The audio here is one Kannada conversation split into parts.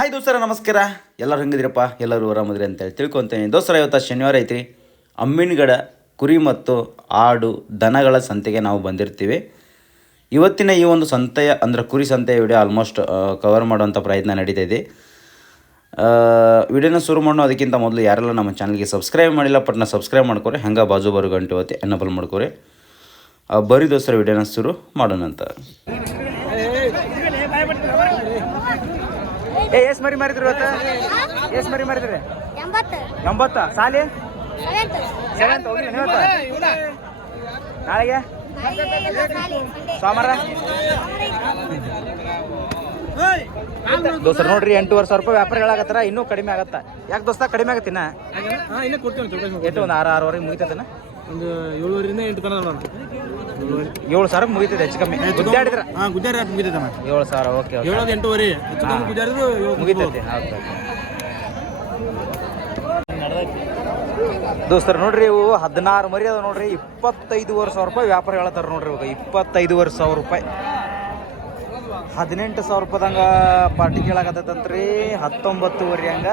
ಹಾಯ್ ದೋಸ್ತರ, ನಮಸ್ಕಾರ. ಎಲ್ಲರೂ ಹೆಂಗಿದ್ರಪ್ಪ ಎಲ್ಲರೂ ಆರಾಮದ್ರಿ ಅಂತೇಳಿ ತಿಳ್ಕೊತೀನಿ. ದೋಸ್ತರ, ಇವತ್ತು ಶನಿವಾರ ಐತ್ರಿ. ಅಮ್ಮಿನಗಡ ಕುರಿ ಮತ್ತು ಆಡು ದನಗಳ ಸಂತೆಗೆ ನಾವು ಬಂದಿರ್ತೀವಿ. ಇವತ್ತಿನ ಈ ಒಂದು ಸಂತೆಯ, ಅಂದ್ರೆ ಕುರಿ ಸಂತೆಯ ವಿಡಿಯೋ ಆಲ್ಮೋಸ್ಟ್ ಕವರ್ ಮಾಡುವಂಥ ಪ್ರಯತ್ನ ನಡೀತಾ ಇದೆ. ವಿಡಿಯೋನ ಶುರು ಮಾಡೋ ಅದಕ್ಕಿಂತ ಮೊದಲು ಯಾರೆಲ್ಲ ನಮ್ಮ ಚಾನಲ್ಗೆ ಸಬ್ಸ್ಕ್ರೈಬ್ ಮಾಡಿಲ್ಲ, ಪಟ್ನ ಸಬ್ಸ್ಕ್ರೈಬ್ ಮಾಡ್ಕೊರಿ. ಹಂಗೆ ಬಾಜು ಬರು ಗಂಟೆ ಹೊತ್ತಿ ಎನ್ನಬಲ್ ಮಾಡ್ಕೊರಿ. ಬರೀ ದೋಸ್ತರ ವಿಡಿಯೋನ ಶುರು ಮಾಡೋಣ ಅಂತ ಏ ಎಷ್ಟು ಮರಿ ಮಾರಿದ್ರಿ ಇವತ್ತು? ಎಷ್ಟು ಮರಿ ಮಾರಿದ್ರಿ? ಎಂಬತ್ತು. ಸಾಲಿ? ಸೆವೆಂತ್. ಹೋಗಿಲ್ಲ ಇವತ್ತು ನಾಳೆಗೆ? ಸೋಮವಾರ? ದೋಸ್ತರ ನೋಡ್ರಿ ಎಂಟೂವರೆ ಸಾವಿರ ರೂಪಾಯಿ ವ್ಯಾಪಾರ ಹೇಳಾಕತ್ತಾರ ಇನ್ನೂ ಕಡಿಮೆ ಆಗತ್ತ? ಯಾಕೆ ದೋಸ್ತ ಕಡಿಮೆ ಆಗತ್ತಿನ? ಎಷ್ಟು ಒಂದು ಆರು ಆರೂವರೆಗೆ ಮುಗಿತದನ ಒಂದು ಏಳುವರೆಯಿಂದ ಎಂಟು ತನಕ ನೋಡ್ರಿ ಏಳು ಸಾವಿರ ಮುಗಿತದೆ ಹೆಚ್ಚು ಕಮ್ಮಿ. ಗುದ್ದಾಡಿದ್ರ ಹಾಂ ಗುಜಾರಿ ಆಟ ಮುಗಿತೈತೆ ಮತ್ತೆ. ಏಳು ಸಾವಿರ ಓಕೆ ಏಳೋದು ಎಂಟೂವರೆ. ಹೆಚ್ಚು ಕಮ್ಮಿ ಗುಜಾರಿದ್ರು ಮುಗಿತೈತೆ ಮುಗಿತೈತಿ ಹೌದು ದೋಸ್ತರು ನೋಡ್ರಿ ಇವು ಹದಿನಾರು ಮರಿ ಅದ ನೋಡ್ರಿ. ಇಪ್ಪತ್ತೈದುವರೆ ಸಾವಿರ ರೂಪಾಯಿ ವ್ಯಾಪಾರ ಹೇಳತ್ತಾರ ನೋಡ್ರಿ ಇವಾಗ. ಇಪ್ಪತ್ತೈದುವರೆ ಸಾವಿರ ರೂಪಾಯಿ. ಹದಿನೆಂಟು ಸಾವಿರ ರೂಪಾಯಿದಂಗ ಪಾರ್ಟಿ ಕೇಳಕತ್ತಂತ್ರಿ ಹತ್ತೊಂಬತ್ತುವರೆ ಹಂಗ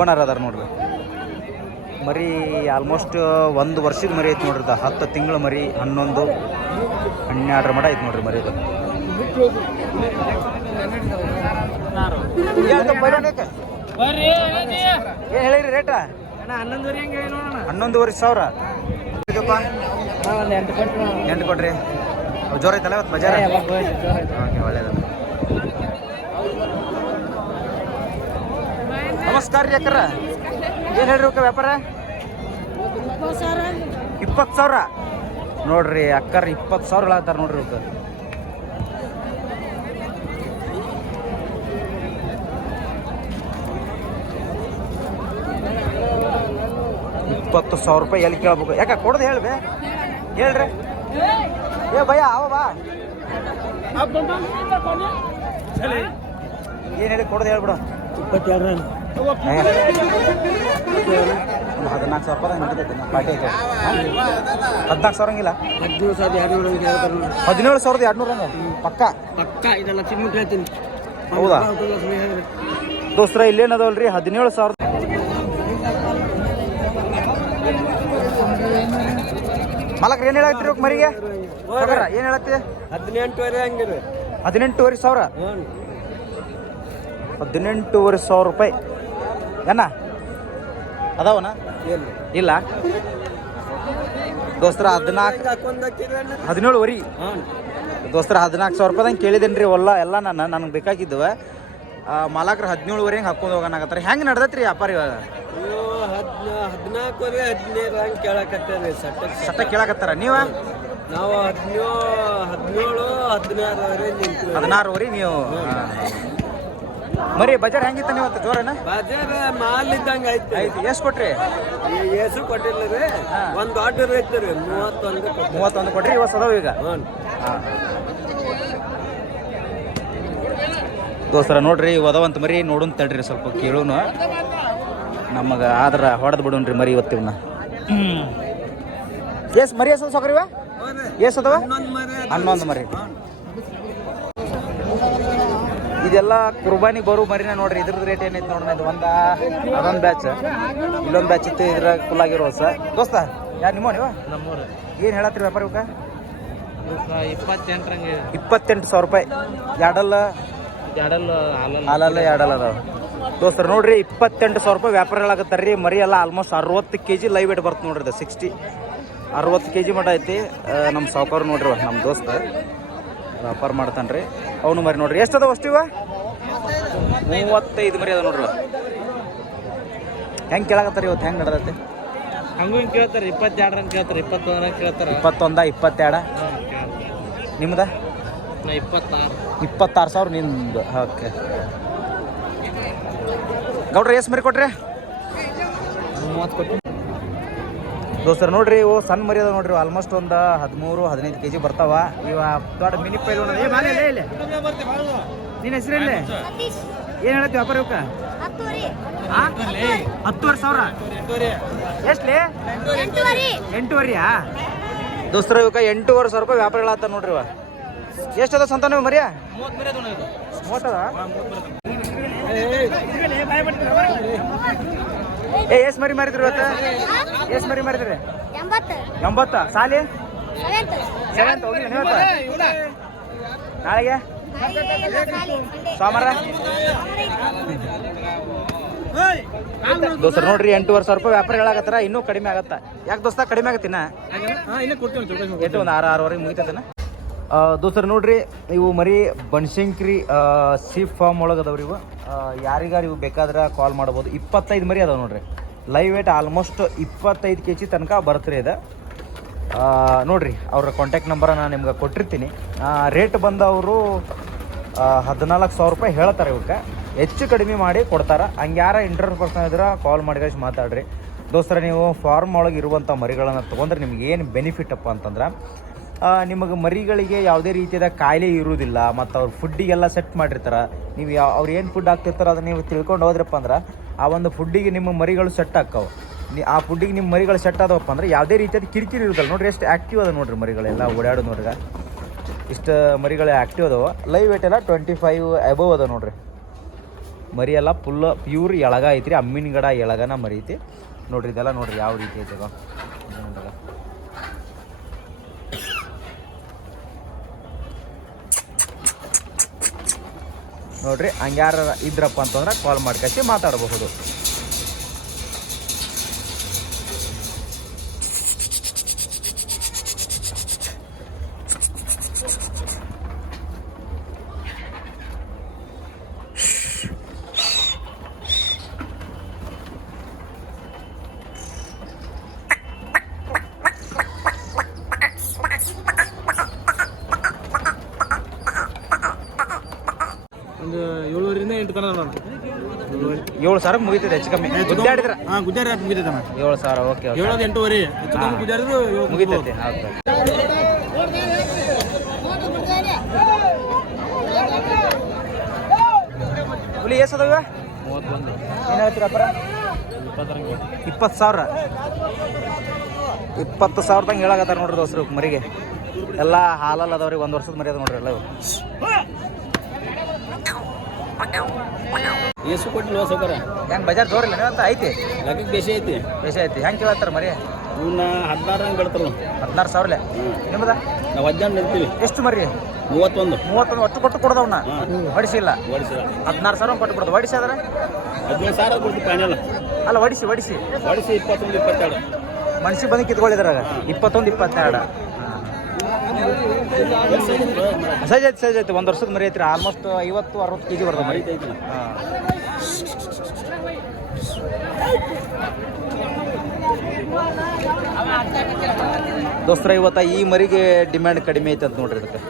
ಓನರ್ ಅದಾರ ನೋಡ್ರಿ. ಮರಿ ಆಲ್ಮೋಸ್ಟ್ ಒಂದು ವರ್ಷದ ಮರಿ ಐತಿ ನೋಡ್ರಿ. ಹತ್ತು ತಿಂಗಳ ಮರಿ ಹನ್ನೊಂದು ಹನ್ನೆರಡರ ಮಠ ಐತಿ ನೋಡ್ರಿ ಮರಿ ಇದು. ಏನು ಹೇಳಿರಿ ರೇಟ ಹನ್ನೊಂದುವರೆ ಸಾವಿರ. ಎಂಟು ಕೊಡ್ರಿ ಜೋರ ಜೋರ್ ಐತಲ್ಲ ಇವತ್ತು ಬಜಾರ? ಓಕೆ ಒಳ್ಳೇದು. ನಮಸ್ಕಾರ ರೀ ಅಕ್ಕರ. ಏನು ಹೇಳ್ರಿ ವ್ಯಾಪಾರ? ಇಪ್ಪತ್ತು ಸಾವಿರ. ನೋಡ್ರಿ ಅಕ್ಕರ್ ಇಪ್ಪತ್ತು ಸಾವಿರ ಹೇಳ್ತಾರೆ ನೋಡ್ರಿ ಇವಕ್ಕೆ ಇಪ್ಪತ್ತು ಸಾವಿರ ರೂಪಾಯಿ ಎಲ್ಲಿ ಕೇಳ್ಬೇಕು? ಯಾಕೆ ಕೊಡೋದು ಹೇಳ್ಬೆ? ಹೇಳ್ರಿ. ಏ ಭಯ ಅವ ಬಾ. ಏನು ಹೇಳಿ ಕೊಡೋದು ಹೇಳ್ಬಿಡು. ಇಪ್ಪತ್ತೆರಡು ಒಂದು ಹದಿನಾಲ್ಕು ಸಾವಿರ ರೂಪಾಯಿ ನಡೀತೈತೆ ನಮ್ಮ ಪಾರ್ಟಿ ಐತೆ. ಹದಿನಾಲ್ಕು ಸಾವಿರ ಹಂಗಿಲ್ಲ? ಹದಿನೇಳು ಸಾವಿರದ ಎರಡ್ನೂರ ನೂರು ಹದಿನೇಳು ಸಾವಿರದ ಎರಡ್ನೂರ ಪಕ್ಕ? ಪಕ್ಕ ಇದೆಲ್ಲ ಮುಟ್ಟು ಹೇಳ್ತೀನಿ. ಹೌದಾ? ದೋಸ್ತರ ಇಲ್ಲೇನದವಲ್ರಿ? ಹದಿನೇಳು ಸಾವಿರದ ಮಲಕ್ರ ಏನು ಹೇಳತ್ತೀರಿ ಅವ್ಕ್ ಮರಿಗೆ? ಏನು ಹೇಳತ್ತಿ? ಹದಿನೆಂಟುವರೆ ಹಂಗಿರಿ ಹದಿನೆಂಟುವರೆ ಸಾವಿರ? ಹದಿನೆಂಟೂವರೆ ಸಾವಿರ ರೂಪಾಯಿ. ಏನ ಅದಾವನ? ಇಲ್ಲ. ದೋಸ್ತರ ಹದಿನಾಲ್ಕು ಹದಿನೇಳು ವರಿ. ದೋಸ್ತರ ಹದಿನಾಲ್ಕು ಸಾವಿರ ರೂಪಾಯ್ದಂಗೆ ಕೇಳಿದೇನೆ ರೀ ಒಲ್ಲ ಎಲ್ಲ ನಾನು ನನಗೆ ಬೇಕಾಗಿದ್ದವ ಮಾಲಕ್ರ ಹದಿನೇಳುವರೆ ಹೆಂಗೆ ಹಾಕೊಂಡು ಹೋಗೋಣಾಗತ್ತಾರ ಹೆಂಗೆ ನಡ್ದೈತ್ರಿ ವ್ಯಾಪಾರ ಇವಾಗ? ಹದಿನಾಲ್ಕು ಹದಿನ ಹದಿನಾಲ್ಕುವರೆ ಹದಿನೈದು ಹಂಗೆ ಕೇಳಕತ್ತೀರಿ ಸಟ್ಟ ಸಟ್ಟ ಕೇಳಕತ್ತಾರ? ನೀವ? ನಾವು ಹದಿನೇಳು ಹದಿನೇಳು ಹದಿನಾರವರೆ ಹದಿನಾರುವರೆ ನೀವು. ಮರಿ ಬಜಾರ್ ಹೆಂಗಿತ್ತ ನೀವು ಜೋರನ? ಬಜಾರ್ ಮಾಲ್ ಇದ್ದಂಗೆ ಐತಿ ಐತಿ ಎಷ್ಟು ಕೊಟ್ರಿ? ಈ ಹೆಸು ಕೊಟ್ಟಿಲ್ಲ ರೀ. ಒಂದು ಆರ್ಡರ್ ಐತಿ ರೀ ಮೂವತ್ತೊಂದು ಮೂವತ್ತೊಂದು ಕೊಟ್ರಿ ಇವತ್ತು ಅದಾವ ಈಗ? ದೋಸ್ತರ ನೋಡ್ರಿ ಒದವಂತ ಮರಿ ನೋಡುನ್ ತಡ್ರಿ ಸ್ವಲ್ಪ ಕೇಳೋನು. ನಮಗೆ ಆದ್ರ ಹೊಡೆದು ಬಿಡೋನ್ರಿ ಮರಿ ಇವತ್ತಿವನ್ನ ಎಸ್ ಮರಿ ಎಸ್ ಸೊಕ್ರಿವ ಎಸ್ ಅದಾವ. ಹನ್ನೊಂದು ಮರಿ ಇದೆಲ್ಲ ಕುರ್ಬಾನಿ ಬರೋ ಮರಿನ ನೋಡ್ರಿ ಇದ್ರದ್ದು ರೇಟ್ ಏನೈತೆ ನೋಡ್ರಿ ಇದು? ಒಂದ ಅದೊಂದು ಬ್ಯಾಚ್ ಇಲ್ಲೊಂದು ಬ್ಯಾಚ್ ಇತ್ತು ಇದ್ರ ಫುಲ್ ಆಗಿರೋ ದೋಸ್ತ ಯಾರು ನಿಮ್ಮ ನೀವು ನಮ್ಮೂರು ಏನು ಹೇಳತ್ರಿ ವ್ಯಾಪಾರ ಇವಕ್ಕ? ಇಪ್ಪತ್ತೆಂಟರಂಗೆ. ಇಪ್ಪತ್ತೆಂಟು ಸಾವಿರ ರೂಪಾಯಿ. ಎರಡಲ್ಲ ಎರಡಲ್ಲ ಹಾಲಲ್ಲ. ಎರಡಲ್ಲ ಅದಾವ. ದೋಸ್ತರು ನೋಡ್ರಿ ಇಪ್ಪತ್ತೆಂಟು ಸಾವಿರ ರೂಪಾಯಿ ವ್ಯಾಪಾರಗಳಾಗತ್ತಾರ ರೀ ಮರಿ ಎಲ್ಲ ಆಲ್ಮೋಸ್ಟ್ ಅರವತ್ತು ಕೆ ಜಿ ಲೈವ್ ವೇಟ್ ಬರ್ತದೆ ನೋಡ್ರಿ ಸಿಕ್ಸ್ಟಿ ಅರವತ್ತು ಕೆ ಜಿ ಮಟ ಐತಿ ನಮ್ಮ ಸಾವುಕಾರ ನೋಡ್ರಿ ನಮ್ಮ ದೋಸ್ತ. ವ್ಯಾಪಾರ ಮಾಡ್ತಾನೆ ರೀ. ಅವನು ಮರಿ ನೋಡ್ರಿ. ಎಷ್ಟು ಅದಾವ ಅಷ್ಟಿವ ಮೂವತ್ತೈದು ಮರಿ ಅದ ನೋಡ್ರಿ ಹೆಂಗೆ ಕೇಳಾಕತ್ತಾರ ಇವತ್ತು ಹೆಂಗೆ ನಡೆದೈತೆ? ಹಂಗೂ ಹಿಂಗೆ ಕೇಳ್ತಾರೆ. ಇಪ್ಪತ್ತೆರಡರಂಗೆ ಕೇಳ್ತಾರೆ. ಇಪ್ಪತ್ತೊಂದ್ರ ಕೇಳ್ತಾರೆ. ಇಪ್ಪತ್ತೊಂದ ಇಪ್ಪತ್ತೆರಡ? ನಿಮ್ದ? ನಾ ಇಪ್ಪತ್ತಾರು. ಇಪ್ಪತ್ತಾರು ಸಾವಿರ ನಿಮ್ದು. ಓಕೆ. ಗೌಡ್ರಿ ಎಷ್ಟು ಮರಿ ಕೊಟ್ರಿ? ಮೂವತ್ತು ಕೊಟ್ಟು ದೋಸ್ತರ್ ನೋಡ್ರಿ ಇವು ಸಣ್ಣ ಮರಿ ಅದಾವ ನೋಡ್ರಿ ಆಲ್ಮೋಸ್ಟ್ ಒಂದು ಹದಿಮೂರು ಹದಿನೈದು ಕೆ ಜಿ ಬರ್ತಾವ. ಇವ ದೊಡ್ಡ ಮಿನಿ ಪೈಲ್ ನಿನ್ನ ಹೆಸರಲ್ಲಿ ಏನು ಹೇಳತ್ತಿ ವ್ಯಾಪಾರ ಇವಕ್ಕ? ಹತ್ತುವರೆ. ಸಾವಿರ? ಎಷ್ಟ್ಲಿ? ಎಂಟುವರೆ. ಎಂಟೂವರೆಯಾ? ದೋಸ್ತರ ಇವಕ್ಕ ಎಂಟೂವರೆ ಸಾವಿರ ರೂಪಾಯಿ ವ್ಯಾಪಾರ ಹೇಳತ್ತ ನೋಡ್ರಿ ಇವ. ಎಷ್ಟು ಅದ ಸಂತಾನ ಮರಿಯಾ? ಮೂವತ್ತದ ಏ ಎಷ್ಟು ಮರಿ ಮಾರಿದ್ರಿ ಇವತ್ತು? ಎಷ್ಟು ಮರಿ ಮಾರಿದ್ರಿ? ಎಂಬತ್ತು. ಸಾಲಿ? ಸೆವೆಂತ್. ಸೆವೆಂತ್ ಹೋಗಿ ಇವತ್ತು? ನಾಳೆಗೆ? ಸೋಮವಾರ? ದೋಸ್ತರ ನೋಡ್ರಿ ಎಂಟೂವರೆ ಸಾವಿರ ರೂಪಾಯಿ ವ್ಯಾಪಾರ ಹೇಳಾಕತ್ತಾರ ಇನ್ನೂ ಕಡಿಮೆ ಆಗತ್ತ? ಯಾಕೆ ದೋಸ್ತ ಕಡಿಮೆ ಆಗತ್ತಿನ? ಎಷ್ಟು ಒಂದು ಆರು ಆರೂವರೆಗೆ ಮುಗಿತೈತನ? ದೋಸ್ತರ, ನೋಡ್ರಿ, ಇವು ಮರಿ ಬನ್ಶಂಕ್ರಿ ಸೀಪ್ ಫಾರ್ಮ್ ಒಳಗೆ ಅದಾವ್ರಿ ಇವು ಯಾರಿಗಾರು ಇವು ಬೇಕಾದ್ರೆ ಕಾಲ್ ಮಾಡ್ಬೋದು. ಇಪ್ಪತ್ತೈದು ಮರಿ ಅದಾವೆ ನೋಡ್ರಿ. ಲೈವ್ ವೇಟ್ ಆಲ್ಮೋಸ್ಟ್ ಇಪ್ಪತ್ತೈದು ಕೆ ಜಿ ತನಕ ಬರುತ್ತೆ ಇದು ನೋಡ್ರಿ, ಅವ್ರ ಕಾಂಟ್ಯಾಕ್ಟ್ ನಂಬರ್ ನಾನು ನಿಮ್ಗೆ ಕೊಟ್ಟಿರ್ತೀನಿ. ರೇಟ್ ಬಂದವರು ಹದಿನಾಲ್ಕು ಸಾವಿರ ರೂಪಾಯಿ ಹೇಳ್ತಾರೆ ಇವಕ್ಕೆ ಹೆಚ್ಚು ಕಡಿಮೆ ಮಾಡಿ ಕೊಡ್ತಾರೆ. ಹಂಗೆ ಯಾರ ಇಂಟರ್ವ್ಯೂ ಪರ್ಸನ್ ಇದ್ರೆ ಕಾಲ್ ಮಾಡಿ ಕಳಿಸಿ ಮಾತಾಡ್ರಿ. ದೋಸ್ತರ, ನೀವು ಫಾರ್ಮ್ ಒಳಗೆ ಇರುವಂಥ ಮರಿಗಳನ್ನು ತೊಗೊಂಡ್ರೆ ನಿಮ್ಗೆ ಏನು ಬೆನಿಫಿಟ್ ಅಪ್ಪ ಅಂತಂದ್ರೆ ನಿಮಗೆ ಮರಿಗಳಿಗೆ ಯಾವುದೇ ರೀತಿಯಾದ ಕಾಯಿಲೆ ಇರುವುದಿಲ್ಲ, ಮತ್ತು ಅವ್ರ ಫುಡ್ಡಿಗೆಲ್ಲ ಸೆಟ್ ಮಾಡಿರ್ತಾರೆ. ನೀವು ಯಾವ ಅವ್ರು ಏನು ಫುಡ್ ಹಾಕ್ತಿರ್ತಾರೆ ಅದನ್ನ ನೀವು ತಿಳ್ಕೊಂಡು ಹೋದ್ರಪ್ಪ ಅಂದ್ರೆ, ಆ ಒಂದು ಫುಡ್ಡಿಗೆ ನಿಮ್ಮ ಮರಿಗಳು ಸೆಟ್ ನೀ, ಆ ಫುಡ್ಡಿಗೆ ನಿಮ್ಮ ಮರಿಗಳು ಸೆಟ್ ಆದವಪ್ಪ ಅಂದ್ರೆ ಯಾವುದೇ ರೀತಿಯಾದ ಕಿರಿಕಿರಿ ಇರುತ್ತಲ್ಲ ನೋಡ್ರಿ ಎಷ್ಟು ಆ್ಯಕ್ಟಿವ್ ಅದ ನೋಡ್ರಿ ಮರಿಗಳೆಲ್ಲ ಓಡಾಡೋ ನೋಡ್ರಿ ಇಷ್ಟು ಮರಿಗಳು ಆ್ಯಕ್ಟಿವ್ ಅದಾವ. ಲೈವ್ ವೇಟ್ ಎಲ್ಲ ಟ್ವೆಂಟಿ ಫೈವ್ ಅಬವ್ ಅದ ನೋಡ್ರಿ. ಮರಿ ಎಲ್ಲ ಫುಲ್ ಪ್ಯೂರ್ ಎಳಗ ಐತ್ರಿ, ಅಮ್ಮಿನ ಗಡ ಎಳಗನ ಮರಿ ಐತಿ. ನೋಡ್ರಿ ಇದೆಲ್ಲ ನೋಡ್ರಿ ಯಾವ ರೀತಿ ಐತೆ ನೋಡ್ರಿ ಹಂಗ್ಯಾರ ಇದ್ರಪ್ಪ ಅಂತಂದ್ರೆ ಕಾಲ್ ಮಾಡ್ಕಸಿ ಮಾತಾಡಬಹುದು. ಒಂದು ಏಳುವರೆಯಿಂದ ಎಂಟು ನೋಡಿ ಏಳು ಸಾವಿರ ಮುಗಿತದೆ ಹೆಚ್ಚು ಕಮ್ಮಿ. ಗುದ್ದಾಡಿದ್ರ? ಹಾಂ ಏಳು ಸಾವಿರ ಓಕೆ ಏಳೋದು ಎಂಟೂವರೆ. ಹೆಚ್ಚು ಕಮ್ಮಿ ಮುಗಿತೈತಿ ಹುಲಿ ಎಷ್ಟು ಅದಾವ ಏನು ಇಪ್ಪತ್ತು ಸಾವಿರ. ಇಪ್ಪತ್ತು ಸಾವಿರದಂಗೆ ಹೇಳಾಕತ್ತಾರ ನೋಡ್ರಿ ದೋಸ್ರು ಮರಿಗೆ. ಎಲ್ಲ ಹಾಲಲ್ಲಿ ಅದಾವ್ರಿ ಒಂದು ವರ್ಷದ ಮರಿ ಅದ ನೋಡ್ರಿ ಎಲ್ಲ ಇವು. ಕೊಟ್ಟಿಲ್ಲ ಸೌಕರ್ಯ ಹೆಂಗ್ ಬಜಾರ್ ಜೋರಿಲ್ಲ ಅಂತ ಐತಿ? ಲೆಕ್ಕಕ್ಕೆ ಬೇಸಿ ಐತಿ. ಬೇಸಿ ಐತಿ. ಹೆಂಗೆ ಕೇಳತ್ತಾರ ಮರಿ? ಇವನ್ನ ಹದಿನಾರು ಹಂಗೆ ಬಿಡ್ತಾರ ಹದಿನಾರು ಸಾವಿರಲೆ? ನಿಮ್ಮದ ನಾವು ಹದಿನೆಂಟು ನಿಲ್ತೀವಿ ಎಷ್ಟು ಮರಿ? ಮೂವತ್ತೊಂದು. ಮೂವತ್ತೊಂದು. ಒಟ್ಟು ಕೊಟ್ಟು ಕೊಡ್ದವನ್ನ ಹೊಡಿಸಿಲ್ಲ. ಹದಿನಾರು ಸಾವಿರ ಕೊಟ್ಟು ಬಿಡೋದು ಹೊಡಿಸಿ ಅದ್ರ? ಹದಿನೈದು ಸಾವಿರ ಕೊಡ್ತೀವಿ ಫೈನಲ್ ಅಲ್ಲ ಹೊಡಿಸಿ ಹೊಡಿಸಿ. ಹೊಡಿಸಿ ಇಪ್ಪತ್ತೊಂದು ಇಪ್ಪತ್ತೆರಡು. ಮನ್ಸಿಗೆ ಬಂದು ಕಿತ್ಕೊಳ್ಳಿದ್ರಾಗ ಇಪ್ಪತ್ತೊಂದು ಇಪ್ಪತ್ತೆರಡು. ಸೈಜ್ ಐತಿ ಸೈಜ್ ಐತಿ ಒಂದು ವರ್ಷದ ಮರಿ ಐತ್ರಿ. ಆಲ್ಮೋಸ್ಟ್ ಐವತ್ತು, ಅರವತ್ತು ಕೆ ಜಿ ಬರ್ತದೆ ಮರಿ. ದೋಸ್ತರ, ಇವತ್ತ ಈ ಮರಿಗೆ ಡಿಮ್ಯಾಂಡ್ ಕಡಿಮೆ ಐತೆ ಅಂತ ನೋಡ್ರಿ ಇದಕ್ಕೆ.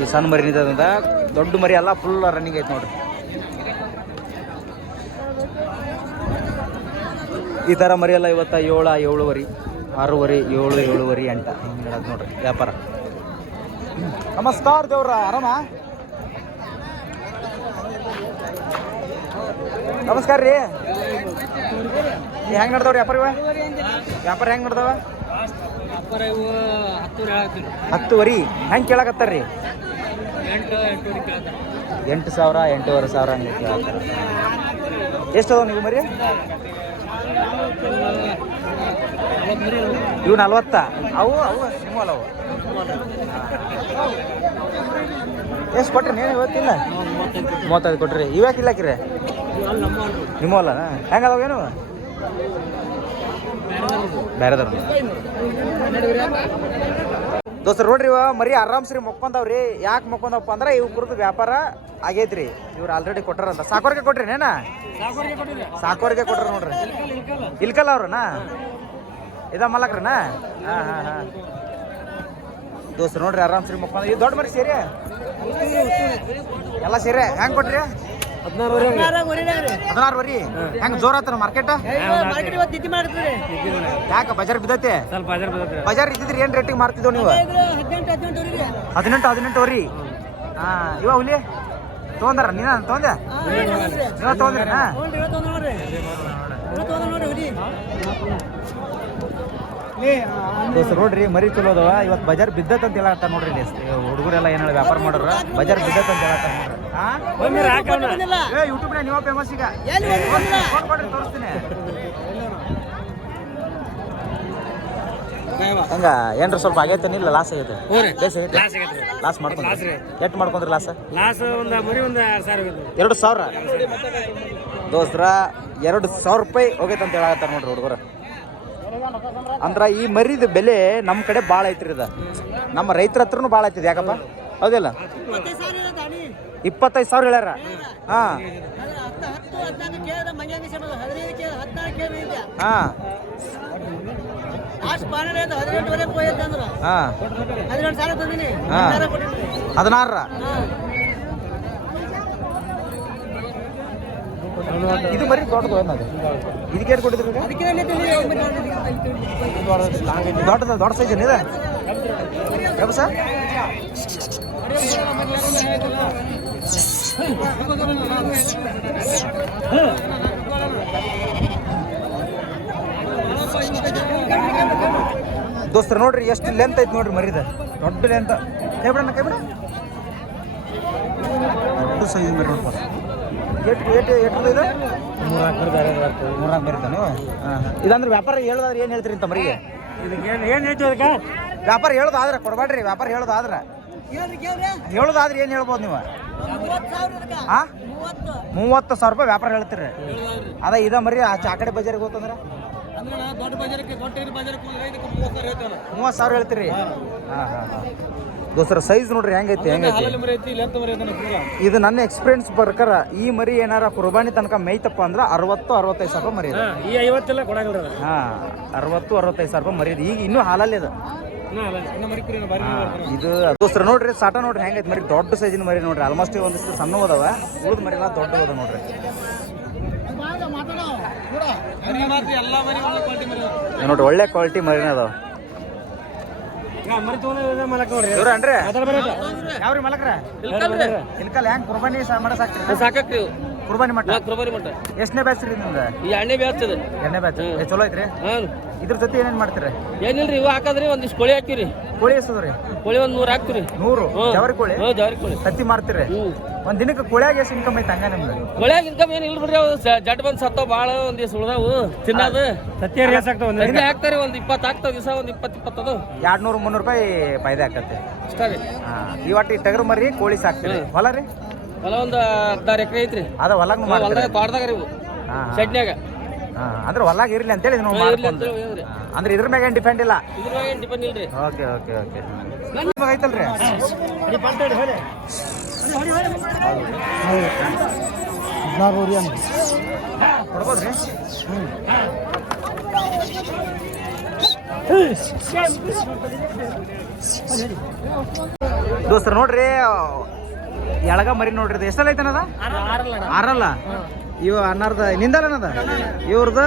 ಈ ಸಣ್ಣ ಮರಿ ನಿಂತದಂದ. ದೊಡ್ಡ ಮರಿ ಎಲ್ಲ ಫುಲ್ ರನ್ನಿಂಗ್ ಐತೆ ನೋಡ್ರಿ. ಈ ಥರ ಮರಿ ಎಲ್ಲ ಇವತ್ತ ಏಳು, ಏಳುವರಿ, ಆರೂವರೆ, ಏಳು, ಏಳುವರೆ, ಎಂಟ. ಹಿಂಗೆ ನೋಡ್ರಿ. ವ್ಯಾಪಾರ. ನಮಸ್ಕಾರ ದೇವ್ರ, ಆರಾಮ? ನಮಸ್ಕಾರ ರೀ. ಹೆಂಗೆ ನಡ್ದವ್ರಿ ವ್ಯಾಪಾರ ಇವ? ವ್ಯಾಪಾರ ಹೆಂಗೆ ನಡ್ದವ? ಹತ್ತುವರಿ. ಹೆಂಗೆ ಕೇಳಕತ್ತಾರ ರೀ? ಎಂಟು ಸಾವಿರ, ಎಂಟೂವರೆ ಸಾವಿರ ಹಂಗೆ ಎಷ್ಟು ಅದಾವ ನೀವು ಮರಿ? ಇವು ನಲ್ವತ್ತ? ಅವು ಅವು ಸಿಂಹಲ್ ಅವು. ಎಷ್ಟು ಕೊಟ್ರಿ ನೀನು ಇವತ್ತಿಲ್ಲ ಮೂವತ್ತೈದು ಕೊಟ್ರಿ. ಇಲ್ಲ ಅಲ್ಲಿ ನಮ್ಮ ಅಲ್ಲ ಹೆಂಗದಾವ ಏನು? ಬೇರೆದವ್ರ. ದೋಸ್ತರು ನೋಡ್ರಿ ಇವ ಮರಿ ಆರಾಮ್ಸ್ರಿ ಮಕ್ಕೊಂದವ್ರಿ. ಯಾಕೆ ಮಕ್ಕೊಂದಪ್ಪ ಅಂದ್ರೆ ಇವ್ ಕುರಿತು ವ್ಯಾಪಾರ ಆಗೈತ್ರಿ. ಇವ್ರು ಆಲ್ರೆಡಿ ಕೊಟ್ಟಾರಂತ ಸಾಕೋರ್ಗೆ ಕೊಟ್ರಿ ನೇನ? ಸಾಕೋರ್ಗೆ ಕೊಟ್ರ ನೋಡ್ರಿ. ಇಲ್ಕಲ್ಲ ಅವ್ರನಾ ಇದ ಮಲಕ್ರನ ಹಾ ಹಾ ಹಾ. ದೋಸ್ತರು ನೋಡ್ರಿ ಆರಾಮ್ಸ್ರಿ ಮಕ್ಕೊಂದ ಇದು ದೊಡ್ಡ ಮರಿ ಸೇರಿ? ಎಲ್ಲ ಸೇರಿ ಹೆಂಗ್ ಕೊಟ್ರಿ? ಹದಿನಾರು ವರಿ. ಹೆಂಗ್ ಜೋರ್ ಆತರ ಮಾರ್ಕೆಟ್ ಯಾಕ ಬಜಾರ್ ಬಿದ್ದೈತೆ? ಬಜಾರ್ ಇದ್ದಿದ್ರಿ ಏನ್ ರೇಟಿಗೆ ಮಾರ್ತಿದ್ವು ನೀವು? ಹದಿನೆಂಟು ವರಿ. ಹಾ, ಇವ ಹುಲಿ? ತೊಗೊಂದಾರ ನೀನ ತೊಗೊಂಡೆ? ನೀವ ತೊಗೊಂಡ್ರಿನಾ? ದೋಸ್ತ ನೋಡ್ರಿ ಮರಿ ಚಲೋ ಅದಾವ. ಇವತ್ತು ಬಜಾರ್ ಬಿದ್ದತ್ ಅಂತ ಹೇಳತ್ತ ನೋಡ್ರಿ ಇಲ್ಲಿ. ಹುಡುಗರೆಲ್ಲ ಏನ್ ಹೇಳಿ ವ್ಯಾಪಾರ ಮಾಡೋರು? ಬಜಾರ್ ಬಿದ್ದತ್ ಅಂತ ಹೇಳತ್ತ ನೋಡ್ರಿ. ಏ ಯೂಟ್ಯೂಬ್ ನೀವು ಫೇಮಸ್ ಈಗ. ಫೋನ್ ಕೊಡ್ರಿ ತೋರಿಸ್ತೀನಿ. ಹಂಗ ಏನ್ರ ಸ್ವಲ್ಪ ಆಗೈತೇನಿಲ್ಲ ಲಾಸ್ ಆಗೈತೆ. ಲಾಸ್ ಮಾಡ್ಕೊಂಡ್ರಿ. ಎಷ್ಟು ಮಾಡ್ಕೊಂಡ್ರಿ ಲಾಸ್ ಲಾಸ್ ಒಂದು ಮರಿ ಒಂದು ಎರಡು ಸಾವಿರ ಎರಡು ಸಾವಿರ? ದೋಸ್ತ್ರ ಎರಡು ಸಾವಿರ ರೂಪಾಯಿ ಹೋಗೈತೆ ಅಂತ ಹೇಳತ್ತಾರ ನೋಡ್ರಿ ಹುಡುಗರು. ಅಂದ್ರ ಈ ಮರಿದ ಬೆಲೆ ನಮ್ಮ ಕಡೆ ಭಾಳ ಐತ್ರಿ ಇದು. ನಮ್ಮ ರೈತರ ಹತ್ರನು ಭಾಳ ಐತಿದೆ ಯಾಕಪ್ಪ? ಹೌದಿಲ್ಲ? ಇಪ್ಪತ್ತೈದು ಸಾವಿರ ಹೇಳ್ಯಾರ? ಹಾಂ. ಹಾ. ಹದಿನಾರ ಇದು ಮರಿ ದೊಡ್ಡದು ಏನದು ಇದಕ್ಕೆ ಏನು ಕೊಟ್ಟಿದ್ರಿ ದೊಡ್ಡದ ದೊಡ್ಡ ಸೈಜ್ ಏನಿದೆ? ಯಾವ ಸರ್? ದೋಸ್ತರ ನೋಡ್ರಿ ಎಷ್ಟು ಲೆಂತ್ ಐತೆ ನೋಡ್ರಿ ಮರಿದ. ದೊಡ್ಡ ಲೆಂತ್ ಕೈ ಬಿಡಣ್ಣ ಕೈ ಬಿಡ. ದೊಡ್ಡ ಸೈಜ್ ಮರಿ ನೋಡ್ಪ ಎಷ್ಟು ಎಷ್ಟು ಎಷ್ಟು ಇದು? ಮೂರ್ನಾಲ್ಕು ಮರಿತ ನೀವು ಹಾಂ ಇದಂದ್ರೆ ವ್ಯಾಪಾರ ಹೇಳೋದಾದ್ರೆ ಏನು ಹೇಳ್ತೀರಿ ತಮ್ಮ ಮರಿಗೆ? ಏನು ಹೇಳ್ತೀವಿ ಅದಕ್ಕೆ? ವ್ಯಾಪಾರ ಹೇಳೋದಾದ್ರೆ ಕೊಡಬೇಡ್ರಿ ವ್ಯಾಪಾರ ಹೇಳೋದಾದ್ರೆ. ಹೇಳೋದಾದ್ರೆ ಏನು ಹೇಳ್ಬೋದು ನೀವು? ಮೂವತ್ತು ಸಾವಿರ ರೂಪಾಯಿ ವ್ಯಾಪಾರ ಹೇಳ್ತೀರಿ. ಅದ ಇದ ಮರಿ ಆ ಚಾಕಡೆ ಬಜಾರಿಗೆ ಹೋತಂದ್ರೆ ಮೂವತ್ತು ಸಾವಿರ ಹೇಳ್ತಾನೆ ಮೂವತ್ತು ಸಾವಿರ ಹೇಳ್ತೀರಿ? ಹಾಂ ಹಾಂ ಹಾಂ. ದೋಸ್ತರ ಸೈಜ್ ನೋಡ್ರಿ ಹೆಂಗೈತಿ ಹೆಂಗೈತಿ. ಇದು ನನ್ನ ಎಕ್ಸ್ಪೀರಿಯನ್ಸ್ ಪ್ರಕಾರ ಈ ಮರಿ ಏನಾರ ಕುರ್ಬಾನಿ ತನಕ ಮೇಯ್ತಪ್ಪ ಅಂದ್ರೆ ಅರವತ್ತು ಅರವತ್ತೈದು ಸಾವಿರ ರೂಪಾಯಿ ಮರಿ ಹಾಂ ಅರವತ್ತು ಅರವತ್ತೈದು ಸಾವಿರ ರೂಪಾಯಿ ಮರಿ ಇದೆ ಈಗ ಇನ್ನೂ ಹಾಲಲ್ಲಿ ಅದು. ಇದು ದೋಸ್ತರ ನೋಡ್ರಿ ಸಾಟ ನೋಡ್ರಿ ಹೆಂಗೈತಿ ಮರಿ. ದೊಡ್ಡ ಸೈಜಿನ ಮರಿ ನೋಡ್ರಿ. ಆಲ್ಮೋಸ್ಟ್ ಒಂದಿಷ್ಟು ಸಣ್ಣ ಅದಾವ. ಉಳಿದ ಮರಿ ಎಲ್ಲ ದೊಡ್ಡ ಅದ ನೋಡ್ರಿ. ಮರಿ ಮಾತ್ರ ಎಲ್ಲ ಮರಿ ಒಳ್ಳೆ ಕ್ವಾಲಿಟಿ ಮರಿ ಇವ್ ನೋಡ್ರಿ ಒಳ್ಳೆ ಕ್ವಾಲಿಟಿ ಮರಿನ ಅದಾವ. ಇವ್ರನ್ರಿ ಮಾತಾಡ್ಬೇಡ ಯಾವ್ರಿ ಮಲಕ್ರ? ಇಲ್ಕಲ್ಲ ಹೆಂಗ್ ಕುರ್ಬಾನಿ ಸಾಕಾಕ್ರಿ ಕುರ್ಬಾನಿ ಮಠ? ಕುರ್ಬಾನಿ ಮಠ. ಎಷ್ಟನೇ ಬ್ಯಾಚ್ ರೀ ನಿಮ್ದು? ಈ ಎಣ್ಣೆ ಬೇಸ್ತದ ಎಣ್ಣೆ ಬ್ಯಾಚ್ ಚಲೋ ಐತ್ರಿ? ಹಾಂ. ಇದ್ರ ಜೊತೆ ಏನೇನ್ ಮಾಡ್ತೀರಿ? ಏನಿಲ್ರಿ ಇವು ಹಾಕದ್ರಿ ಒಂದಿಷ್ಟು ಕೋಳಿ ಹಾಕಿರಿ ಕೋಳಿ ಎಷ್ಟದ್ರಿ ಕೋಳಿ ಒಂದ್ ನೂರು ಹಾಕ್ತಿರಿ ನೂರು. ಜವರಿ ಕೋಳಿ? ಹ್ಞೂ ಜವಾರಿ ಕೋಳಿ. ತತ್ತಿ ಮಾರ್ತೀರಿ? ಒಂದು ಒಂದ್ ದಿನಕ್ಕೆ ಕೋಳಿಯಾಗ ಎಷ್ಟು ಇನ್ಕಮ್ ಐತೆ ಹಂಗ ನಿಮ್ದು? ಕೋಳಿಯಾಗ ಇನ್ಕಮ್ ಏನು ಇಲ್ಲ ಬಿಡ್ರಿ ಅವು. ಜಡ್ ಬಂದ್ ಸತ್ತಾವ ಭಾಳ ಒಂದ್ ದಿವಸ ಉಳ್ದಾವು. ತಿನ್ನೋದು. ಹಿಂಗೆ ಹಾಕ್ತಾರೆ ಒಂದು ಇಪ್ಪತ್ತು ಹಾಕ್ತಾವ ದಿವಸ ಒಂದು ಇಪ್ಪತ್ತು ಇಪ್ಪತ್ತದು ಎರಡ್ ನೂರು ಮುನ್ನೂರು ರೂಪಾಯಿ ಫಾಯ್ದೆ ಆಕತ್ತೆ. ಇಷ್ಟ ರೀ ಹಾ ಈ ಒಟ್ಟು ಟಗರು ಮರಿ ಕೋಳಿ ಸಾಕ್ತೀರಿ. ಹೊಲ ರೀ? ಹೊಲ ಒಂದು ಹದಿನಾರು ಎಕರೆ ಐತ್ರಿ. ಅದ ಹೊಲಾಗ ಮಾಡ್ತೀರಿ ಹೊಲದಾಗ ತೋಟದಾಗ ರೀ ಇವು. ಹಾ ಶೆಡ್ನ್ಯಾಗ. ಹಾ ಅಂದ್ರೆ ಹೊಲಾಗ ಇರ್ಲಿ ಅಂತೇಳಿ ನಾವು ಮಾಡ್ಕೊಂಡು ಅಂದ್ರೆ ಇದ್ರ ಮ್ಯಾಗ ಏನ್ ಡಿಪೆಂಡ್ ಇಲ್ಲ? ಇದ್ರ ಮ್ಯಾಗ ಏನು ಡಿಪೆಂಡ್ ಇಲ್ರಿ. Okay okay okay. ಐತಲ್ರಿ ಕೊಡ್ಬೋದ್ರಿ? ದೋಸ್ತರ ನೋಡ್ರಿ ಎಳಗ ಮರಿ ನೋಡ್ರಿ ಎಷ್ಟಲ್ಲ ಐತನದ? ಆರಲ್ಲ. ಇವ ಅನ್ನಾರ್ದ ನಿಂದಲ್ಲನದ ಇವ್ರದ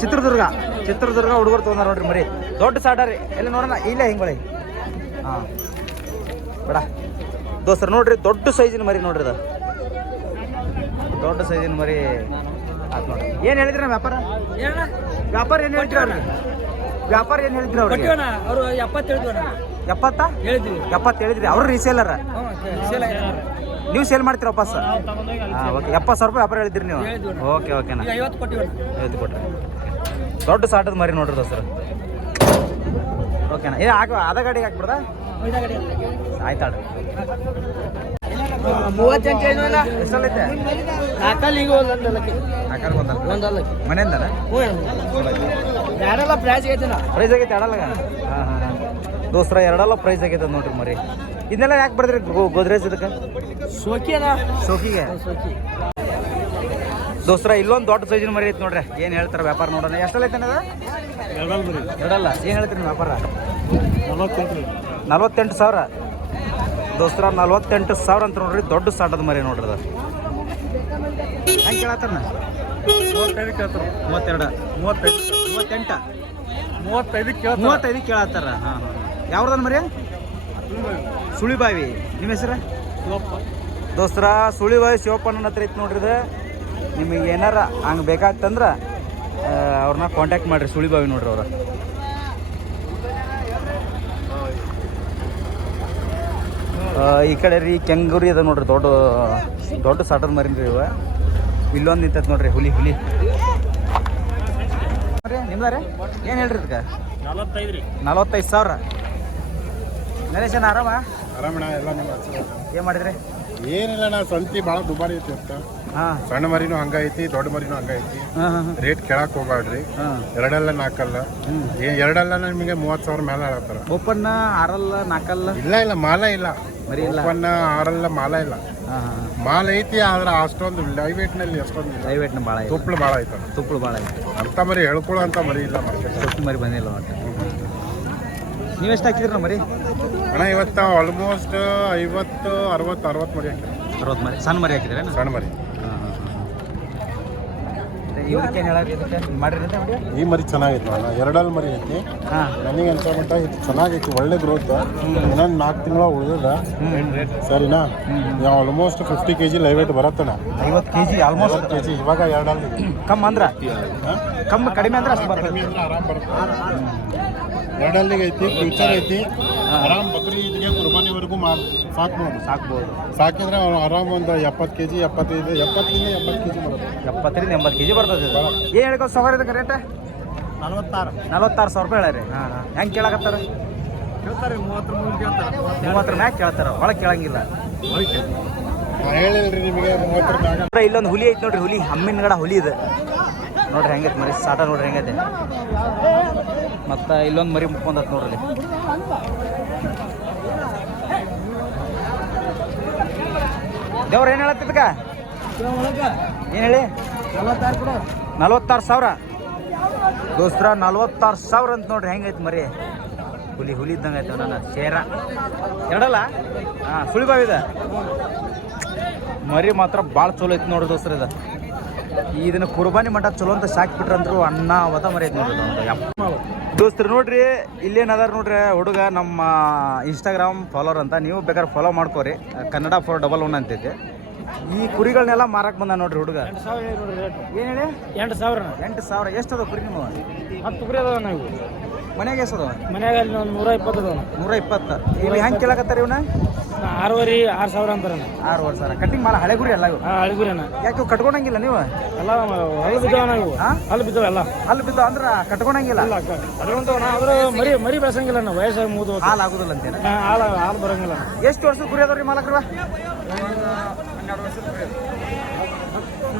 ಚಿತ್ರದುರ್ಗ. ಚಿತ್ರದುರ್ಗ ಹುಡುಗರು ತೊಗೊಂಡಾರ ನೋಡ್ರಿ ಮರಿ. ದೊಡ್ಡ ಸಾಡಾರಿ ಎಲ್ಲ ನೋಡೋಣ? ಇಲ್ಲ ಹಿಂಗೊಳಿ ಹಾಂ. ಬೇಡ. ದೋಸ್ತರ ನೋಡ್ರಿ ದೊಡ್ಡ ಸೈಜಿನ ಮರಿ ನೋಡ್ರಿ ಅದು ದೊಡ್ಡ ಸೈಜಿನ ಮರಿ ಆತ್ ನೋಡ್ರಿ. ಏನು ಹೇಳಿದ್ರಿ ವ್ಯಾಪಾರ? ವ್ಯಾಪಾರ ಏನು ಹೇಳ್ತೀರ ಅವ್ರಿಗೆ? ವ್ಯಾಪಾರ ಏನು ಹೇಳ್ತೀರ ಅವ್ರಿಗೆ? ಅವರು ಎಪ್ಪತ್ತ? ಎಪ್ಪತ್ತು ಹೇಳಿದ್ರಿ. ಅವ್ರು ರೀಸೇಲರ ನೀವು ಸೇಲ್ ಮಾಡ್ತೀರ ವಾಪಸ್? ಹಾಂ ಓಕೆ. ಎಪ್ಪತ್ತು ಸಾವಿರ ರೂಪಾಯಿ ವ್ಯಾಪಾರ ಹೇಳಿದ್ರಿ ನೀವು? ಓಕೆ ಓಕೆನಾ ಐವತ್ತು ಕೊಟ್ರಿ. ದೊಡ್ಡ ಸಾಟದ ಮರಿ ನೋಡ್ರಿ ದೋಸ್ತರ ಓಕೆನಾ ಏ ಹಾಕ. ಅದ ಗಾಡಿಗೆ ಹಾಕ್ಬಿಡ್ದ? ಹೇಳಿದ್ವಲ್ಲ ಎಷ್ಟಲ್ಲೈತೆ? ಐತಿ ಪ್ರೈಸ್ ಆಗೈತೆ ಅಡಲ್ಲ ಹಾಂ ಹಾಂ. ಹಾಂ ಎರಡೆಲ್ಲ ಪ್ರೈಸ್ ಆಗಿದೆ ನೋಡ್ರಿ ಮರಿ. ಇದನ್ನೆಲ್ಲ ಯಾಕೆ ಬರ್ದ್ರಿ ಗೋ- ಗೋದ್ರೇಜ್ ಇದಕ್ಕೆ? ಶೋಕಿಗೆ? ಸೋಕಿ ದೋಸ್ತರ ಇಲ್ಲೊಂದು ದೊಡ್ಡ ಸೈಜಿನ ಮರಿ ಐತೆ ನೋಡ್ರಿ. ಏನು ಹೇಳ್ತಾರೆ ವ್ಯಾಪಾರ ನೋಡೋಣ. ಎಷ್ಟಲ್ಲ ಐತೆ ಎರಡಲ್ಲ ಏನು ಹೇಳ್ತೀರಿ ವ್ಯಾಪಾರ? ನಲ್ವತ್ತೆಂಟು. ಸಾವಿರ. ದೋಸ್ರ ನಲ್ವತ್ತೆಂಟು ಸಾವಿರ ಅಂತ ನೋಡ್ರಿ. ದೊಡ್ಡ ಸಾಟದ ಮರಿ ನೋಡ್ರಿ ಅದು. ಹೆಂಗೆ ಕೇಳತ್ತಾರ ಮೂವತ್ತೆರಡು ಮೂವತ್ತೈದು ಮೂವತ್ತೆಂಟ. ಮೂವತ್ತೈದಕ್ಕೆ ಮೂವತ್ತೈದು ಕೇಳತ್ತಾರ. ಹಾಂ. ಯಾವ್ದನ್ ಮರಿ ಸುಳಿಬಾವಿ. ನಿಮ್ಮ ಹೆಸರು? ದೋಸ್ತರ ಸುಳಿಬಾವಿ ಶಿವಪ್ಪನ ಹತ್ರ ಇತ್ತು ನೋಡ್ರಿ ಇದು. ನಿಮಗೆ ಏನಾರ ಹಂಗೆ ಬೇಕಾಗ್ತಂದ್ರೆ ಅವ್ರನ್ನ ಕಾಂಟ್ಯಾಕ್ಟ್ ಮಾಡಿರಿ ಸುಳಿಬಾವಿ ನೋಡ್ರಿ ಅವ್ರ. ಈ ಕಡೆ ರೀ ಕೆಂಗೂರಿ ಅದ ನೋಡ್ರಿ ದೊಡ್ಡ ದೊಡ್ಡ ಸಾಟರ್ ಮರಿನ್ರಿ ಇವ. ಇಲ್ಲೊಂದು ನಿಂತೈತೆ ನೋಡ್ರಿ ಹುಲಿ ಹುಲಿ. ನಿಮ್ದಾರೆ? ಏನು ಹೇಳ್ರಿ ಇದಕ್ಕೆ? ನಲವತ್ತೈದು ರೀ. ನಲವತ್ತೈದು ಸಾವಿರ. ನರೇಶನ್ ಆರಾಮ? ಆರಾಮಣ ಎಲ್ಲ ನಿಮ್ಮ. ಏನು ಮಾಡಿದ್ರಿ? ಏನಿಲ್ಲ ನಾ ಸಂತಿ ಭಾಳ ದುಬಾರಿ ಐತಿ ಅಂತ. ಹಾಂ. ಸಣ್ಣ ಮರಿನೂ ಹಂಗ ಐತಿ ದೊಡ್ಡ ಮರಿನೂ ಹಂಗ ಐತಿ. ರೇಟ್ ಕೇಳಕ್ ಹೋಗ್ಬ್ಯಾಡ್ರಿ. ಹಾಂ. ಎರಡಲ್ಲ ನಾಲ್ಕಲ್ಲ ಏ ಎರಡಲ್ಲ ನಿಮಗೆ ಮೂವತ್ತು ಸಾವಿರ ಮೇಲೆ ಹೇಳತ್ತಾರ ಓಪನ್ನ ಆರಲ್ಲ ನಾಲ್ಕಲ್ಲ ಇಲ್ಲ ಇಲ್ಲ ಮಾಲ ಇಲ್ಲ. ಮರಿ ಇಲ್ಲ. ಒಪ್ಪನ್ನ ಆರಲ್ಲ ಮಾಲ ಇಲ್ಲ. ಮಾಲ ಐತಿ ಆದ್ರೆ ಅಷ್ಟೊಂದು ಲೈವೇಟ್ನಲ್ಲಿ ಅಷ್ಟೊಂದು ದಯವಿಟ್ಟು ಭಾಳ ಐತೆ. ತುಪ್ಪಳು ಭಾಳ ಐತದ ತುಪ್ಪಳು ಭಾಳ ಐತಿ. ಅಂತ ಮರಿ ಹೇಳ್ಕೊಳ್ಳೋ ಅಂತ ಮರಿ ಇಲ್ಲ ಮಾರ್ಕೆಟ್. ತುಪ್ಪ ಮರಿ ಬಂದಿಲ್ಲ ನೀವೆಷ್ಟು ನೀವು ಎಷ್ಟು ಹಾಕಿದ್ರಿ ಮರಿ? ಅಣ್ಣ ಇವತ್ತ ಆಲ್ಮೋಸ್ಟ್ ಐವತ್ತು ಅರವತ್ತು ಅರವತ್ತು ಮರಿ ಹಾಕಿರ ಅರವತ್ತು ಮರಿ. ಸಣ್ಣ ಮರಿ ಹಾಕಿದ್ರೆ ಸಣ್ಣ ಮರಿ. ಈ ಮರಿ ಚೆನ್ನಾಗಿತ್ತು ಅಣ್ಣ. ಎರಡಲ್ಲಿ ಮರಿ ಐತಿ. ನನಗೆ ಅಂತ ಮಟ್ಟ ಇದು ಚೆನ್ನಾಗೈತಿ. ಒಳ್ಳೆ ಗ್ರೋತ್ ಇನ್ನೊಂದು ನಾಲ್ಕು ತಿಂಗಳ ಉಳಿದ ಸರಿನಾ? ನಾವು almost fifty K G live ಬರತ್ತಣ್ಣ ಬರತ್ತಣ ಐವತ್ತು K G almost K G ಇವಾಗ ಎರಡಲ್ಲಿ. ಕಮ್ ಅಂದ್ರೆ ಕಮ್ಮಿ ಕಡಿಮೆ ಅಂದ್ರೆ ಅಷ್ಟು ಬರ್ತದೆ. ಆರಾಮ್ ಎರಡಲ್ಲಿಗೆ ಐತಿ ಫ್ಯೂಚರ್ ಐತಿ. ಆರಾಮ್ ಬಕ್ರಿ ಇದಕ್ಕೆ ಕುರ್ಬಾನಿವರೆಗೂ ಮಾ ಸಾಕ್ಬೋದು. ಸಾಕ್ಬೋದು. ಸಾಕಿದ್ರೆ ಅವ್ನು ಆರಾಮ್ ಒಂದು ಎಪ್ಪತ್ತು ಕೆ ಜಿ ಎಪ್ಪತ್ತೈದು ಎಪ್ಪತ್ತರಿಂದ ಎಪ್ಪತ್ತು ಕೆ ಜಿ ಬರುತ್ತೆ ಎಪ್ಪತ್ತರಿಂದ ಎಂಬತ್ತು ಕೆ ಜಿ ಬರ್ತದೆ. ಏನು ಹೇಳ್ಕೊ ಸವಾರ ಇದಕ್ಕೆ ರೇಟ್ ನಲವತ್ತಾರು. ನಲವತ್ತಾರು ಸಾವಿರ ರೂಪಾಯಿ ಹೇಳಿ ಹಾಂ ಹೆಂಗೆ ಕೇಳಕತ್ತಾರೆ? ಕೇಳ್ತಾರೆ ಮೂವತ್ತರ ಮೂರು ಕೇಳ್ತಾರೆ. ಮೂವತ್ತರ ಮ್ಯಾಗ ಕೇಳ್ತಾರೆ ಒಳಗೆ ಕೇಳಂಗಿಲ್ಲ. ಹೇಳಿಲ್ರಿ ನಿಮಗೆ ಮೂವತ್ತರ ಇಲ್ಲೊಂದು ಹುಲಿ ಐತಿ ನೋಡ್ರಿ ಹುಲಿ ಹಮ್ಮಿನಗಡ ಹುಲಿ ಇದೆ. ನೋಡ್ರಿ ಹೆಂಗೈತೆ ಮರಿ ಸಾಟ ನೋಡ್ರಿ ಹೆಂಗೈತೆ. ಮತ್ತು ಇಲ್ಲೊಂದು ಮರಿ ಮುಕ್ಕೊಂಡತ್ ನೋಡ್ರಿ ದೇವ್ರ ಏನು ಹೇಳತ್ತಿದ್ಕ ಏನು ಹೇಳಿ? ನಲ್ವತ್ತಾರು ಸಾವಿರ. ದೋಸ್ತ್ರ, ನಲ್ವತ್ತಾರು ಸಾವಿರ ಅಂತ ನೋಡ್ರಿ ಹೆಂಗೈತೆ ಮರಿ. ಹುಲಿ ಹುಲಿ ಇದ್ದಂಗೆ ಐತೆ ನನ್ನ ಶೇರ. ಎರಡಲ್ಲ? ಹಾಂ, ಸುಳಿಬಾವಿದೆ? ಮರಿ ಮಾತ್ರ ಭಾಳ ಚಲೋ ಐತೆ ನೋಡ್ರಿ ದೋಸ್ತ್ರ ಇದು. ಇದನ್ನ ಕುರ್ಬಾನಿ ಮಠ ಚಲೋ ಅಂತ ಸಾಕ್ಬಿಟ್ರಂದ್ರು ಅಣ್ಣ ಅವತ ಮರಿ ಐತಿ ನೋಡ್ರಿ ನಮ್ದು. ದೋಸ್ತ್ರು ನೋಡ್ರಿ ಇಲ್ಲೇನದಾರ ನೋಡ್ರಿ ಹುಡುಗ ನಮ್ಮ ಇನ್ಸ್ಟಾಗ್ರಾಮ್ ಫಾಲೋವರ್ ಅಂತ ನೀವು ಬೇಕಾದ್ರೆ ಫಾಲೋ ಮಾಡ್ಕೋರಿ. ಕನ್ನಡ ಫಾರ್ ಡಬಲ್ ಒನ್ ಅಂತೈತಿ. ಈ ಕುರಿಗಳನ್ನೆಲ್ಲ ಮಾರಕ್ ಬಂದ ನೋಡ್ರಿ ಹುಡುಗ. ಏನು ಹೇಳಿ? ಎಂಟು ಸಾವಿರ ಎಂಟು ಸಾವಿರ. ಎಷ್ಟದ ಕುರಿ ನಿಮ್ಮ ಹತ್ತು ಕುರಿ ಅದಾವ ನಾವು. ಮನೆಗೆ ಅದಾವ? ಮನ್ಯಾಗ ಅಲ್ಲಿ ಒಂದು ನೂರ ಇಪ್ಪತ್ತು ಅದಾವ. ನೂರ ಇಪ್ಪತ್ತು. ಇವು ಹೆಂಗೆ ಕೇಳಕತ್ತಾರ ಇವನ್ನ ಆರೂವರೆ ಆರು ಸಾವಿರ ಅಂತಾರ ಆರು ವರ್ಷ ಕಟಿಂಗ್ ಮಾಡ ಹಳೆ ಗುರಿ ಅಲ್ಲ ಇವು? ಹಾಂ ಅಳಿಗುರಿನ ಯಾಕೆ ಇವು ಕಟ್ಕೊಳಂಗಿಲ್ಲ ನೀವು? ಎಲ್ಲ ಹೊಲ ಬಿದ್ದಾವ ನಾವು ಹಾ? ಅಲ್ಲಿ ಬಿದ್ದಾವ ಎಲ್ಲ. ಅಲ್ಲಿ ಬಿದ್ದು ಅಂದ್ರೆ ಕಟ್ಕೊಳಂಗಿಲ್ಲ ಅದ್ರಂತವ ಆದ್ರೆ ಮರಿ ಮರಿ ಬೆಳೆಸಂಗಿಲ್ಲ ನಾವು ವಯಸ್ಸಾಗಿ ಮೂದು ಹಾಲು ಆಗುದಿಲ್ಲ ಅಂತೇನ ಹಾಲು ಹಾಲು ಬರಂಗಿಲ್ಲ. ಎಷ್ಟು ವರ್ಷದ ಕುರಿ ಅದಾವ್ರಿ ಮಾಲಕ್ರವ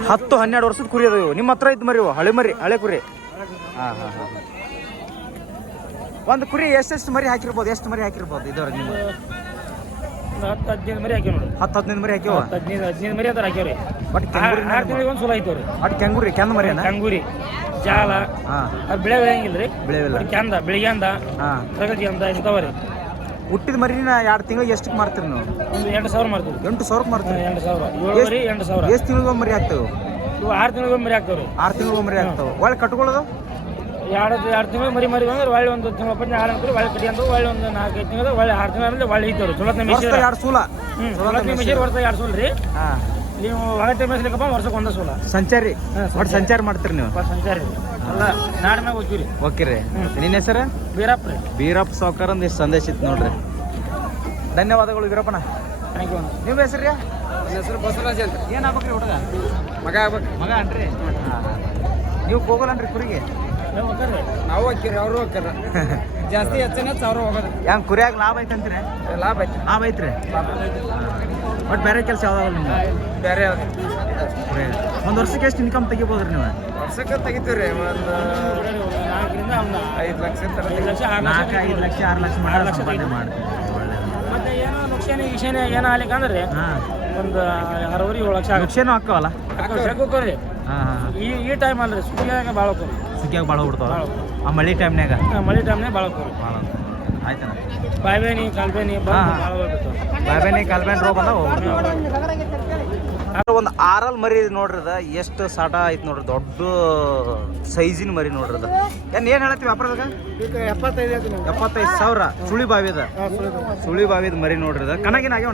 ಹತ್ತು ಹನ್ನೆರಡು ವರ್ಷದ ಕುರಿ ಅದಾವ ಇವು. ನಿಮ್ಮ ಹತ್ರ ಇದ್ದು ಮರಿ ಇವು, ಹಳೆ ಮರಿ ಹಳೆ ಕುರಿ ಹಾಂ ಹಾಂ ಹಾಂ. ಒಂದು ಕುರಿ ಎಷ್ಟೆಷ್ಟು ಮರಿ ಹಾಕಿರ್ಬೋದು ಎಷ್ಟು ಮರಿ ಹಾಕಿರ್ಬೋದು ಇದುವರೆಗೆ ನೀವು ಹತ್ತು ಹದಿನೈದು ಮರಿ ಹಾಕ್ಯಾವ ನೋಡಿ. ಹತ್ತು ಹದಿನೈದು ಮರಿ ಹಾಕಿವ? ಹದಿನೈದು ಹದಿನೈದು ಮರಿ ಅಂತ ಹಾಕಿವ್ರಿ. ಒಟ್ಟು ಕೆಂಗುರಿ ಒಂದು ಸಲ ಐತವ್ರಿ. ಒಟ್ಟು ಕೆಂಗುರಿ ಕೆಂದ ಮರಿನ? ಕಂಗೂರಿ ಜಾಲ ಅದು ಬೆಳೆ ಬೆಳೆಯಂಗಿಲ್ಲ ರೀ ಬೆಳೆವಿಲ್ಲ ಕೆಂದ ಬೆಳಿಗ್ಗೆಂದ ಹಾಂ. ಪ್ರಗತಿ ಅಂತ ಇಂಥವ್ರಿ. ಹುಟ್ಟಿದ ಮರಿನ ಎರಡು ತಿಂಗಳಿಗೆ ಎಷ್ಟು ಮಾರ್ತೀರಿ ನಾವು? ಒಂದು ಎಂಟು ಸಾವಿರ ಮಾಡ್ತೀವಿ ಎಂಟು ಸಾವಿರಕ್ಕೆ ಮಾರ್ತೀವಿ ಎಂಟು ಸಾವಿರ. ಏಳುವರೆ ಎಂಟು ಸಾವಿರ. ಎಷ್ಟು ತಿಂಗಳಿಗೆ ಮರಿ ಹಾಕ್ತೇವೆ ಇವು ಆರು ತಿಂಗಳಿಗೆ ಮರಿ ಹಾಕ್ತೇವೆ ಆರು ತಿಂಗಳಿಗೆ ಮರಿ ಹಾಕ್ತೇವೆ ಒಳ್ಳೆ ಕಟ್ಕೊಳ್ಳೋದು ಎರಡು ಎರಡು ತಿಂಗಳು ಮರಿ ಮರಿ ಅಂದ್ರೆ ಒಳ್ಳೆ ಒಂದು ತಿಂಗಳ ಪಟ್ಟಿ ಆರು ಅಂತಾರೆ ಒಳ್ಳೆ ಕಡಿ ಅಂತ ಒಳ್ಳೆ ಒಂದು ನಾಲ್ಕೈದು ತಿಂಗಳು ಒಳ್ಳೆ ಆರು ತಿಂಗಳು ಅಂದ್ರೆ ಒಳ್ಳೆ ಇದ್ದವ್ರು ಚೊಲೋತ್ನ ವರ್ಷ ಮಿಷಿನ್ ಎರಡು ಸೂಲ. ಹ್ಞೂ ಚೊಲೋತ್ನ ಮಿಷಿನ್ ವರ್ಷ ಎರಡು ಸೂಲ್ ರೀ. ಹಾಂ. ನೀವು ಒಳಗೆ ಮೇಸ್ಲಿಕ್ಕಪ್ಪ ವರ್ಷಕ್ಕೆ ಒಂದೇ ಸೂಲ. ಸಂಚಾರಿ ಹಾಂ ಒಟ್ಟು ಸಂಚಾರ ಮಾಡ್ತೀರಿ ನೀವು. ಸಂಚಾರಿ ಸಂಚಾರ ಅಲ್ಲ ನಾಡಿನ ಹೋಗ್ತೀವಿ ಓಕೆ ರೀ. ನಿನ್ನ ಹೆಸರು? ಬೀರಪ್ಪ ರೀ. ಬೀರಪ್ಪ ಸಾವ್ಕಾರ ಒಂದು ಇಷ್ಟು ಸಂದೇಶ ಇತ್ತು ನೋಡ್ರಿ. ಧನ್ಯವಾದಗಳು ವೀರಪ್ಪನ ಥ್ಯಾಂಕ್ ಯು ನಿಮ್ಮ ಹೆಸರು ರೀ? ನನ್ನ ಹೆಸರು ಬಸವರಾಜ್ ಅಂತ. ಏನು ರೀ ಹುಡುಗ? ಮಗ ಆಗ್ಬೇಕು. ಮಗ ಅನ್ರಿ ನೀವು ಹೋಗಲ್ಲನ್ರಿ ಕುರಿಗೆ? ನಾವು ಹೋಗ್ತೀರಿ ಅವರು ಹೋಗ್ತಾರ ಜಾಸ್ತಿ ಹೆಚ್ಚಿನ ಸಾವಿರ ಹೋಗೋದು. ಹೆಂಗ್ ಕುರಿಯಾಗ ಲಾಭ ಐತಂತ್ರಿ ಲಾಭ ಐತಿ. ಲಾಭ ಐತ್ರಿ? ಬಟ್ ಬೇರೆ ಕೆಲಸ ಯಾವ್ದಾವಲ್ಲ ನಿಮ್ಗೆ ಬೇರೆ ಒಂದು ವರ್ಷಕ್ಕೆ ಎಷ್ಟು ಇನ್ಕಮ್ ತೆಗಿಬೋದ್ರಿ ನೀವು? ವರ್ಷಕ್ಕೆ ತೆಗಿತೀವಿ ರೀ ಒಂದು ಐದು ಲಕ್ಷ ಐದು ಲಕ್ಷ ಆರು ನಾಲ್ಕು ಐದು ಲಕ್ಷ ಆರು ಲಕ್ಷ ಮಾಡಿ ಲಕ್ಷ ಒಳ್ಳೇದು. ಮತ್ತೆ ಏನೋ ನುಕ್ಸಾನಿ ಗಿಶಾನಿ ಏನೋ ಆಗ್ಲಿಕ್ಕೆ ಅಂದ್ರೆ ಹಾಂ. ಒಂದು ಆರೂವರೆ ಏಳು ಲಕ್ಷ ಲಕ್ಷನೂ ಹಾಕವಲ್ಲ? ಹೋಗ್ರಿ ಹಾಂ ಹಾಂ ಈ ಈ ಟೈಮ್ ಅಲ್ರಿ ಸುಗ್ಗಿಯಾಗ ಭಾಳ ಹೋಗ್ರಿ ಸುಗ್ಗಿಯಾಗ ಭಾಳ ಬಿಡ್ತಾವ ಆ ಮಳೆ ಟೈಮ್ನಾಗ ಮಳೆ ಟೈಮ್ನಾಗ ಭಾಳ ಹೋಗ್ರಿ ಭಾಳ ಆಯ್ತಣ್ಣ. ಬಾಯ್ಬೇನಿ ಕಾಲ್ಬೇನಿ ಬಾಯ್ಬೇನಿ ಭಾಳ ರೋಗ ಬಂದ ಕಲ್ಬೇನ್ ಒಂದು ಆರಲ್ ಮರಿ ನೋಡ್ರದ ಅದ ಎಷ್ಟು ಸಾಟ ಐತಿ ನೋಡ್ರಿ ದೊಡ್ಡ ಸೈಜಿನ ಮರಿ ನೋಡ್ರದ. ಅದ ಏನ್ ಏನ್ ಹೇಳತ್ತಿ ವ್ಯಾಪಾರದಾಗ ಎಪ್ಪತ್ತೈದು ಸಾವಿರ ಸುಳಿ ಬಾವಿದ. ಸುಳಿ ಬಾವಿದ ಮರಿ ನೋಡ್ರದ. ಕಣಗಿನ ಕನಗಿನ ಆಗ್ಯಾವ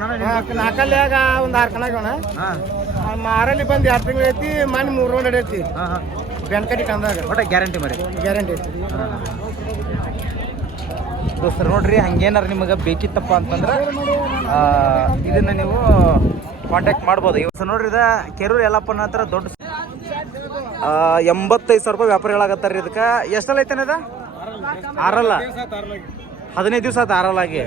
ನಾಲ್ಕಲ್ಯಾಗ ಒಂದು ಆರು ಹಾಂ. ಆರಲ್ಲಿ ಬಂದು ಎರಡು ತಿಂಗಳು ಐತಿ ಮನೆ ಮೂರು ರೋಡ್ ಐತಿ ಬೆನ್ಕಟ್ಟಿ ಕಂದಾಗ ಒಟ್ಟ ಗ್ಯಾರಂಟಿ ಮರಿ. ಗ್ಯಾರಂಟಿ ಐತಿ. ದೋಸ್ತರು ನೋಡ್ರಿ ಹಂಗೇನಾರು ನಿಮಗೆ ಬೇಕಿತ್ತಪ್ಪ ಅಂತಂದ್ರೆ ಇದನ್ನ ನೀವು ಕಾಂಟ್ಯಾಕ್ಟ್ ಮಾಡ್ಬೋದು. ಇವತ್ತು ನೋಡ್ರಿ, ಇದು ಕೆರೂರು ಯಲ್ಲಪ್ಪನ ಹತ್ರ ದೊಡ್ಡ ಎಂಬತ್ತೈದು ಸಾವಿರ ರೂಪಾಯಿ ವ್ಯಾಪಾರ ಹೇಳಾಕತ್ತಾರ ಇದಕ್ಕೆ. ಎಷ್ಟಲ್ಲ ಐತೆ ಅದ? ಆರಲ್ಲ. ಹದಿನೈದು ದಿವಸ ಆತ ಆರಲ್ಲಾಗಿ.